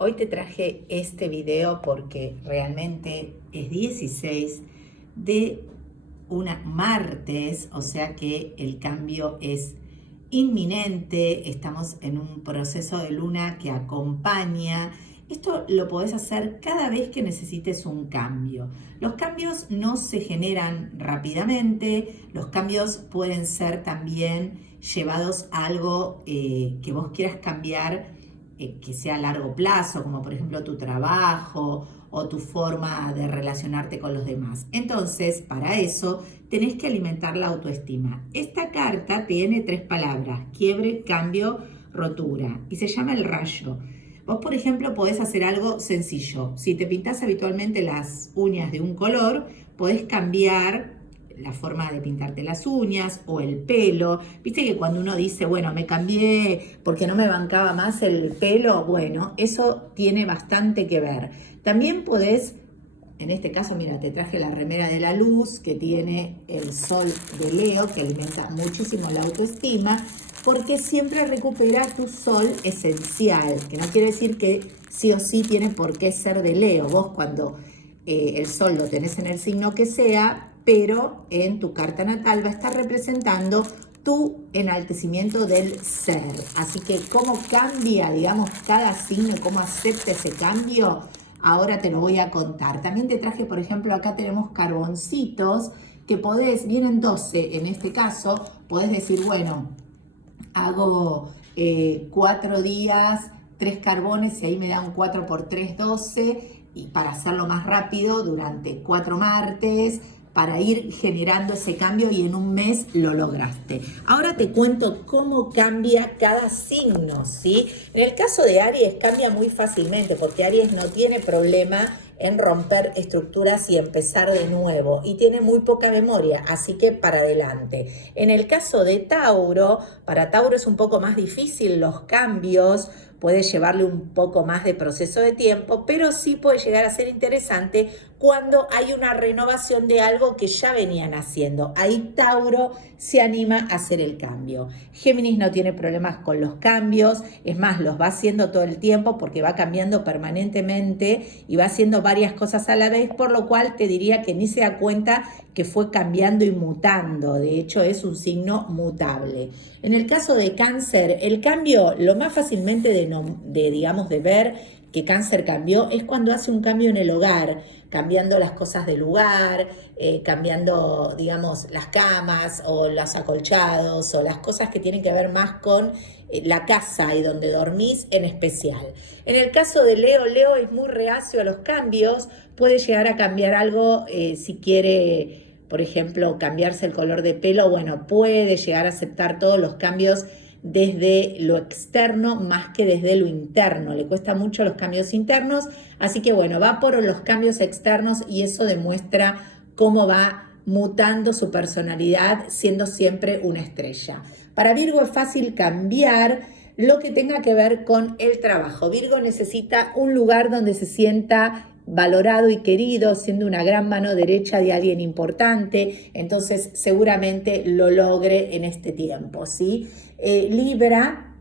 Hoy te traje este video porque realmente es 16 de una martes, o sea que el cambio es inminente, estamos en un proceso de luna que acompaña. Esto lo podés hacer cada vez que necesites un cambio. Los cambios no se generan rápidamente, los cambios pueden ser también llevados a algo que vos quieras cambiar, que sea a largo plazo, como por ejemplo tu trabajo o tu forma de relacionarte con los demás. Entonces, para eso, tenés que alimentar la autoestima. Esta carta tiene 3 palabras: quiebre, cambio, rotura, y se llama el rayo. Vos, por ejemplo, podés hacer algo sencillo. Si te pintás habitualmente las uñas de un color, podés cambiar la forma de pintarte las uñas o el pelo. Viste que cuando uno dice, bueno, me cambié porque no me bancaba más el pelo, bueno, eso tiene bastante que ver. También podés, en este caso, mira, te traje la remera de la luz que tiene el sol de Leo, que alimenta muchísimo la autoestima, porque siempre recupera tu sol esencial, que no quiere decir que sí o sí tiene por qué ser de Leo. Vos cuando el sol lo tenés en el signo que sea, pero en tu carta natal va a estar representando tu enaltecimiento del ser. Así que cómo cambia, digamos, cada signo, cómo acepta ese cambio, ahora te lo voy a contar. También te traje, por ejemplo, acá tenemos carboncitos que podés, vienen 12 en este caso, podés decir, bueno, hago 4 días, 3 carbones y ahí me da un 4 por 3, 12, y para hacerlo más rápido durante 4 martes, para ir generando ese cambio y en un mes lo lograste. Ahora te cuento cómo cambia cada signo, ¿sí? En el caso de Aries cambia muy fácilmente porque Aries no tiene problema en romper estructuras y empezar de nuevo y tiene muy poca memoria, así que para adelante. En el caso de Tauro, para Tauro es un poco más difícil los cambios, puede llevarle un poco más de proceso de tiempo, pero sí puede llegar a ser interesante cuando hay una renovación de algo que ya venían haciendo. Ahí Tauro se anima a hacer el cambio. Géminis no tiene problemas con los cambios, es más, los va haciendo todo el tiempo porque va cambiando permanentemente y va haciendo varias cosas a la vez, por lo cual te diría que ni se da cuenta que fue cambiando y mutando. De hecho, es un signo mutable. En el caso de Cáncer, el cambio, lo más fácilmente de ver que Cáncer cambió es cuando hace un cambio en el hogar, cambiando las cosas del lugar, cambiando, digamos, las camas o los acolchados o las cosas que tienen que ver más con la casa y donde dormís en especial. En el caso de Leo, Leo es muy reacio a los cambios, puede llegar a cambiar algo si quiere, por ejemplo, cambiarse el color de pelo, bueno, puede llegar a aceptar todos los cambios desde lo externo más que desde lo interno. Le cuesta mucho los cambios internos, así que bueno, va por los cambios externos y eso demuestra cómo va mutando su personalidad, siendo siempre una estrella. Para Virgo es fácil cambiar lo que tenga que ver con el trabajo. Virgo necesita un lugar donde se sienta valorado y querido, siendo una gran mano derecha de alguien importante, entonces seguramente lo logre en este tiempo, ¿sí? Libra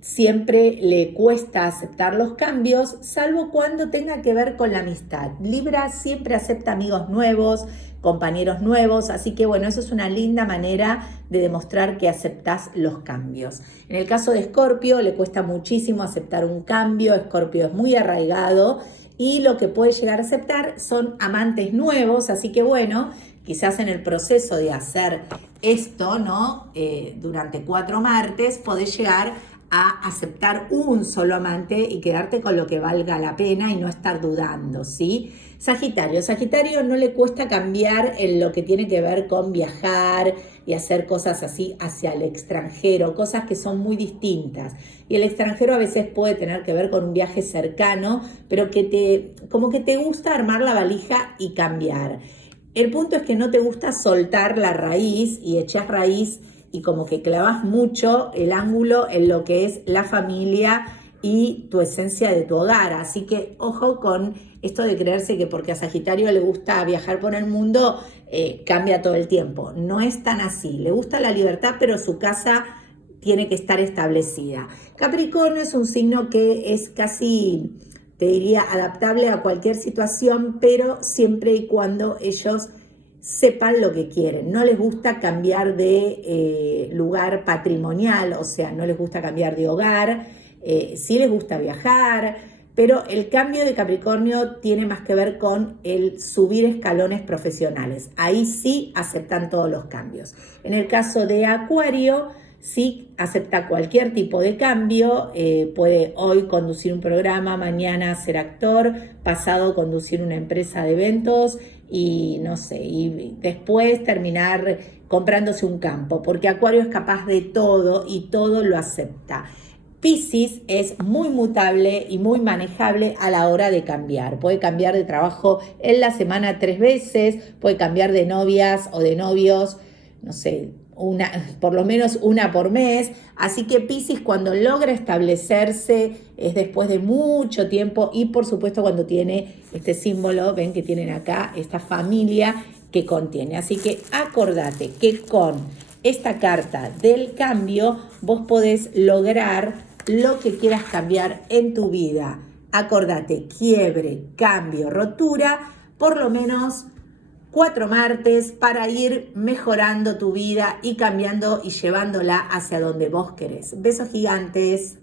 siempre le cuesta aceptar los cambios, salvo cuando tenga que ver con la amistad. Libra siempre acepta amigos nuevos, compañeros nuevos, así que bueno, eso es una linda manera de demostrar que aceptás los cambios. En el caso de Escorpio, le cuesta muchísimo aceptar un cambio. Escorpio es muy arraigado y lo que puede llegar a aceptar son amantes nuevos, así que bueno, quizás en el proceso de hacer esto, ¿no? Durante 4 martes podés llegar a aceptar un solo amante y quedarte con lo que valga la pena y no estar dudando, ¿sí? Sagitario no le cuesta cambiar en lo que tiene que ver con viajar y hacer cosas así hacia el extranjero, cosas que son muy distintas. Y el extranjero a veces puede tener que ver con un viaje cercano, pero como que te gusta armar la valija y cambiar. El punto es que no te gusta soltar la raíz y echás raíz y como que clavas mucho el ángulo en lo que es la familia y tu esencia de tu hogar. Así que ojo con esto de creerse que porque a Sagitario le gusta viajar por el mundo, cambia todo el tiempo. No es tan así. Le gusta la libertad, pero su casa tiene que estar establecida. Capricornio es un signo que es casi, te diría, adaptable a cualquier situación, pero siempre y cuando ellos sepan lo que quieren. No les gusta cambiar de lugar patrimonial, o sea, no les gusta cambiar de hogar, sí les gusta viajar, pero el cambio de Capricornio tiene más que ver con el subir escalones profesionales. Ahí sí aceptan todos los cambios. En el caso de Acuario, sí acepta cualquier tipo de cambio, puede hoy conducir un programa, mañana ser actor, pasado conducir una empresa de eventos y no sé, y después terminar comprándose un campo, porque Acuario es capaz de todo y todo lo acepta. Piscis es muy mutable y muy manejable a la hora de cambiar. Puede cambiar de trabajo en la semana 3 veces, puede cambiar de novias o de novios, no sé, por lo menos una por mes. Así que Piscis, cuando logra establecerse, es después de mucho tiempo y por supuesto cuando tiene este símbolo, ven que tienen acá esta familia que contiene. Así que acordate que con esta carta del cambio vos podés lograr lo que quieras cambiar en tu vida. Acordate, quiebre, cambio, rotura, por lo menos 4 martes para ir mejorando tu vida y cambiando y llevándola hacia donde vos querés. Besos gigantes.